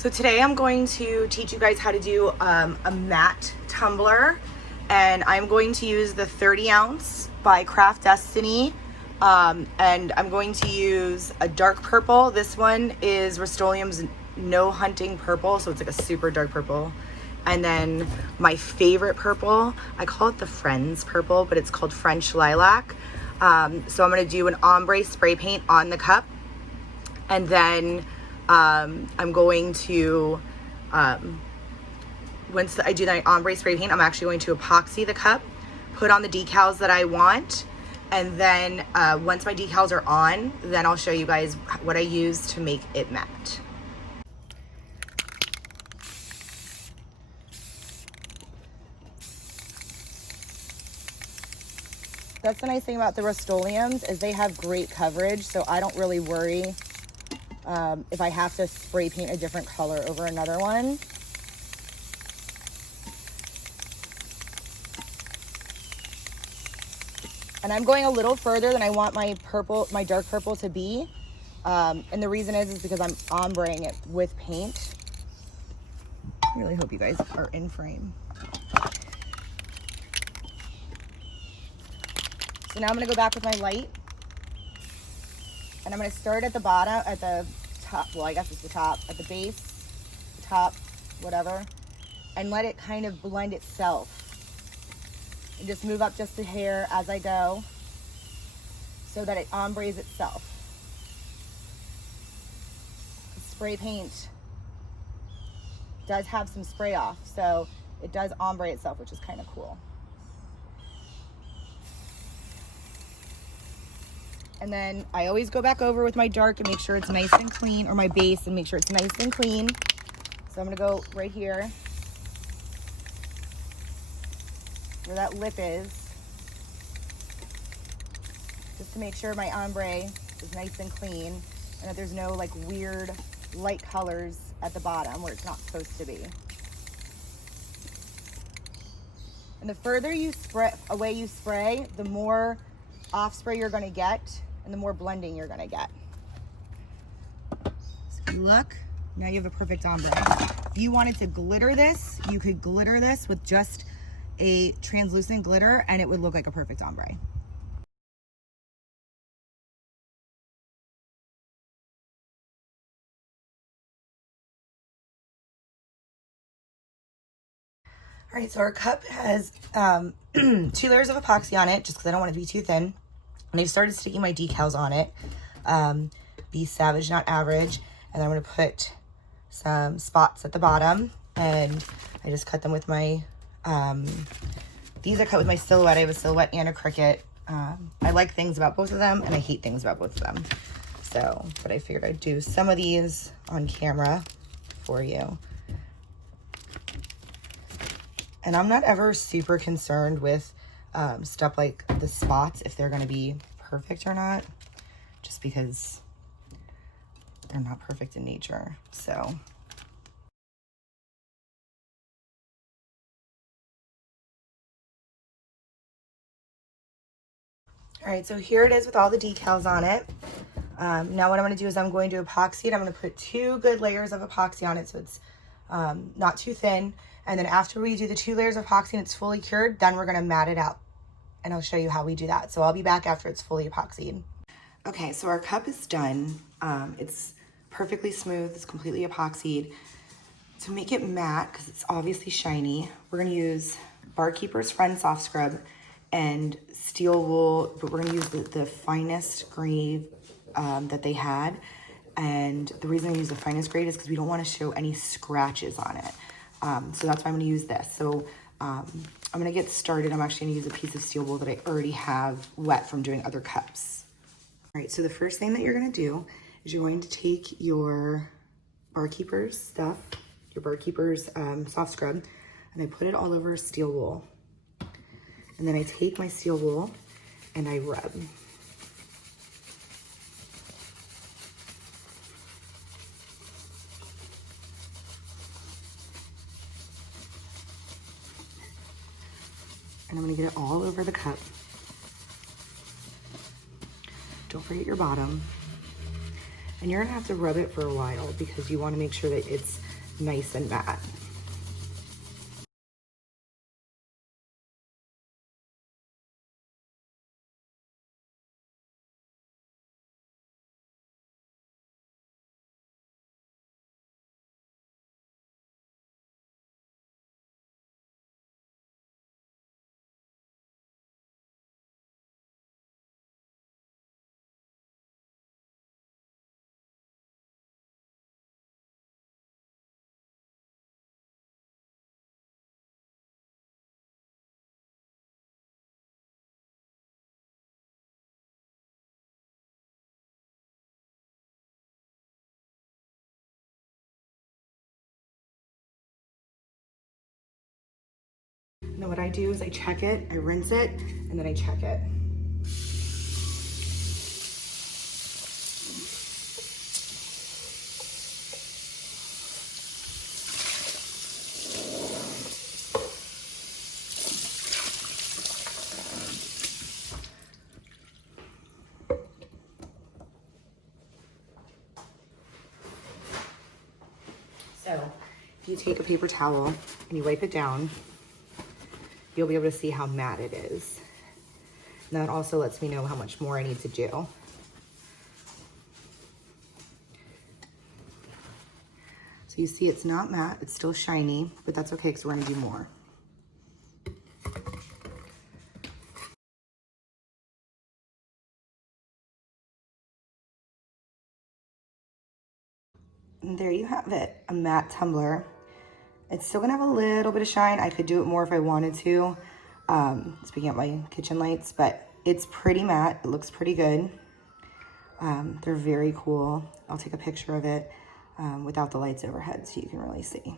So today I'm going to teach you guys how to do a matte tumbler, and I'm going to use the 30 ounce by Craft Destiny, and I'm going to use a dark purple. This one is Rust-Oleum's No Hunting Purple, so it's like a super dark purple. And then my favorite purple, I call it the Friends purple, but it's called French Lilac. So I'm going to do an ombre spray paint on the cup, and then I'm going to, once I do that ombre spray paint, I'm actually going to epoxy the cup, put on the decals that I want, and then once my decals are on, then I'll show you guys what I use to make it matte. That's the nice thing about the Rust-Oleums is they have great coverage, so I don't really worry if I have to spray paint a different color over another one. And I'm going a little further than I want my purple, my dark purple to be. And the reason is because I'm ombreing it with paint. I really hope you guys are in frame. So now I'm gonna go back with my light. And I'm gonna start at the bottom, at the top, well, I guess it's the top, at the base, the top, whatever, and let it kind of blend itself. And just move up just a hair as I go so that it ombres itself. The spray paint does have some spray off, so it does ombre itself, which is kind of cool. And then I always go back over with my dark and make sure it's nice and clean, or my base and make sure it's nice and clean. So I'm gonna go right here where that lip is, just to make sure my ombre is nice and clean and that there's no like weird light colors at the bottom where it's not supposed to be. And the further you spray away you spray, the more off spray you're gonna get and the more blending you're gonna get. So if you look, now you have a perfect ombre. If you wanted to glitter this, you could glitter this with just a translucent glitter and it would look like a perfect ombre. All right, so our cup has 2 layers of epoxy on it, just because I don't want it to be too thin. And I started sticking my decals on it. Be Savage, Not Average. And then I'm gonna put some spots at the bottom. And I just cut them with my, these are cut with my Silhouette. I have a Silhouette and a Cricut. I like things about both of them, and I hate things about both of them. So, but I figured I'd do some of these on camera for you. And I'm not ever super concerned with stuff like the spots, if they're gonna be perfect or not, just because they're not perfect in nature, so. All right, so here it is with all the decals on it. Now what I'm gonna do is I'm going to epoxy it. I'm gonna put 2 good layers of epoxy on it so it's not too thin. And then after we do the 2 layers of epoxy and it's fully cured, then we're gonna matte it out. And I'll show you how we do that. So I'll be back after it's fully epoxied. Okay, so our cup is done. It's perfectly smooth, it's completely epoxied. To make it matte, because it's obviously shiny, we're gonna use Barkeeper's Friend Soft Scrub and steel wool, but we're gonna use the finest grade that they had. And the reason I use the finest grade is because we don't wanna show any scratches on it. So that's why I'm gonna use this. So I'm gonna get started. I'm actually gonna use a piece of steel wool that I already have wet from doing other cups. All right, so the first thing that you're gonna do is you're going to take your Barkeeper's stuff, your Barkeeper's soft scrub, and I put it all over steel wool. And then I take my steel wool and I rub. And I'm gonna get it all over the cup. Don't forget your bottom. And you're gonna have to rub it for a while because you wanna make sure that it's nice and matte. And then what I do is I check it, I rinse it, and then I check it. So if you take a paper towel and you wipe it down, you'll be able to see how matte it is. And that also lets me know how much more I need to do. So you see it's not matte, it's still shiny, but that's okay because we're gonna do more. And there you have it, a matte tumbler. It's still gonna have a little bit of shine. I could do it more if I wanted to, speaking of my kitchen lights, but it's pretty matte. It looks pretty good. They're very cool. I'll take a picture of it without the lights overhead so you can really see.